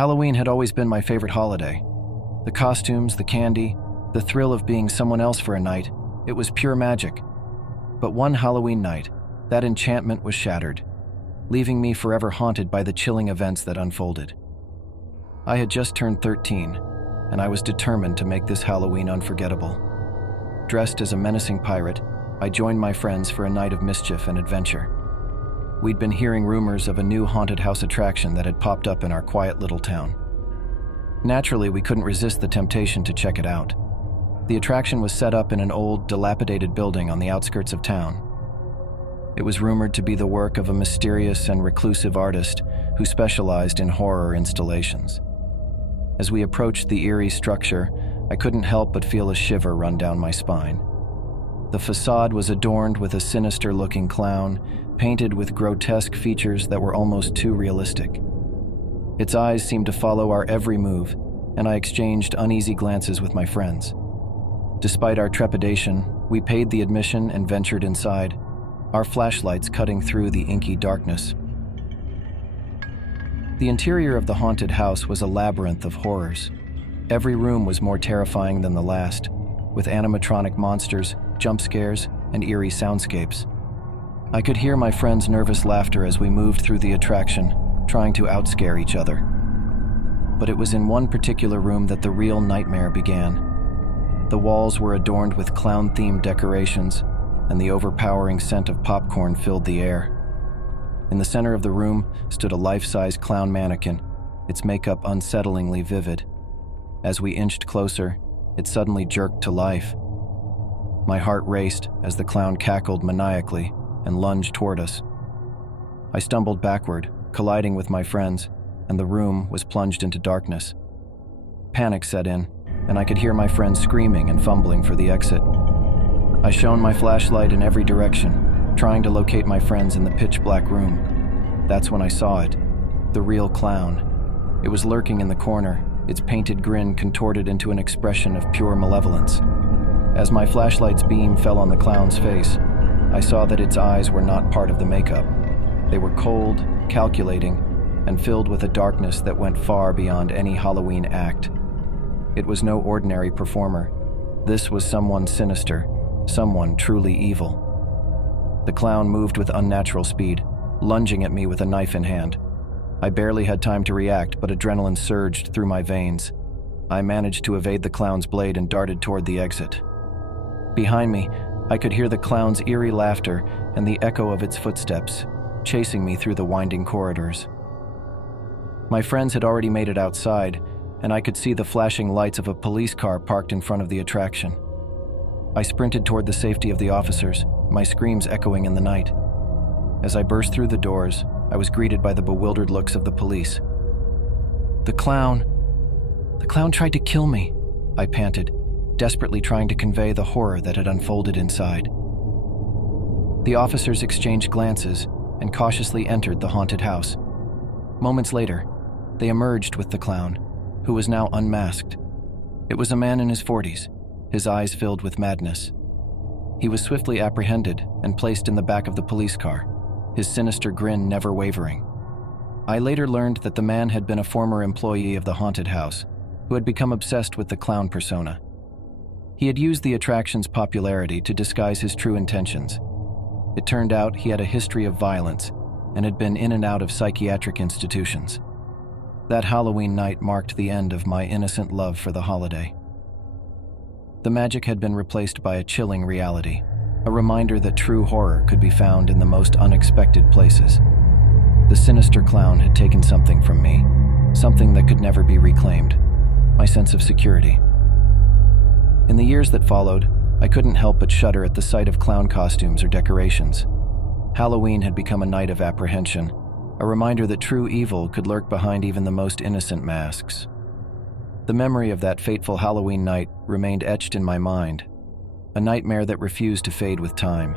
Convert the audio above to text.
Halloween had always been my favorite holiday. The costumes, the candy, the thrill of being someone else for a night, it was pure magic. But one Halloween night, that enchantment was shattered, leaving me forever haunted by the chilling events that unfolded. I had just turned 13, and I was determined to make this Halloween unforgettable. Dressed as a menacing pirate, I joined my friends for a night of mischief and adventure. We'd been hearing rumors of a new haunted house attraction that had popped up in our quiet little town. Naturally, we couldn't resist the temptation to check it out. The attraction was set up in an old, dilapidated building on the outskirts of town. It was rumored to be the work of a mysterious and reclusive artist who specialized in horror installations. As we approached the eerie structure, I couldn't help but feel a shiver run down my spine. The facade was adorned with a sinister-looking clown, painted with grotesque features that were almost too realistic. Its eyes seemed to follow our every move, and I exchanged uneasy glances with my friends. Despite our trepidation, we paid the admission and ventured inside, our flashlights cutting through the inky darkness. The interior of the haunted house was a labyrinth of horrors. Every room was more terrifying than the last, with animatronic monsters, jump scares, and eerie soundscapes. I could hear my friends' nervous laughter as we moved through the attraction, trying to outscare each other. But it was in one particular room that the real nightmare began. The walls were adorned with clown-themed decorations, and the overpowering scent of popcorn filled the air. In the center of the room stood a life-size clown mannequin, its makeup unsettlingly vivid. As we inched closer, it suddenly jerked to life. My heart raced as the clown cackled maniacally and lunged toward us. I stumbled backward, colliding with my friends, and the room was plunged into darkness. Panic set in, and I could hear my friends screaming and fumbling for the exit. I shone my flashlight in every direction, trying to locate my friends in the pitch-black room. That's when I saw it, the real clown. It was lurking in the corner, its painted grin contorted into an expression of pure malevolence. As my flashlight's beam fell on the clown's face, I saw that its eyes were not part of the makeup. They were cold, calculating, and filled with a darkness that went far beyond any Halloween act. It was no ordinary performer. This was someone sinister, someone truly evil. The clown moved with unnatural speed, lunging at me with a knife in hand. I barely had time to react, but adrenaline surged through my veins. I managed to evade the clown's blade and darted toward the exit. Behind me, I could hear the clown's eerie laughter and the echo of its footsteps, chasing me through the winding corridors. My friends had already made it outside, and I could see the flashing lights of a police car parked in front of the attraction. I sprinted toward the safety of the officers, my screams echoing in the night. As I burst through the doors, I was greeted by the bewildered looks of the police. The clown tried to kill me," I panted, desperately trying to convey the horror that had unfolded inside. The officers exchanged glances and cautiously entered the haunted house. Moments later, they emerged with the clown, who was now unmasked. It was a man in his 40s, his eyes filled with madness. He was swiftly apprehended and placed in the back of the police car, his sinister grin never wavering. I later learned that the man had been a former employee of the haunted house, who had become obsessed with the clown persona. He had used the attraction's popularity to disguise his true intentions. It turned out he had a history of violence and had been in and out of psychiatric institutions. That Halloween night marked the end of my innocent love for the holiday. The magic had been replaced by a chilling reality, a reminder that true horror could be found in the most unexpected places. The sinister clown had taken something from me, something that could never be reclaimed, my sense of security. In the years that followed, I couldn't help but shudder at the sight of clown costumes or decorations. Halloween had become a night of apprehension, a reminder that true evil could lurk behind even the most innocent masks. The memory of that fateful Halloween night remained etched in my mind, a nightmare that refused to fade with time.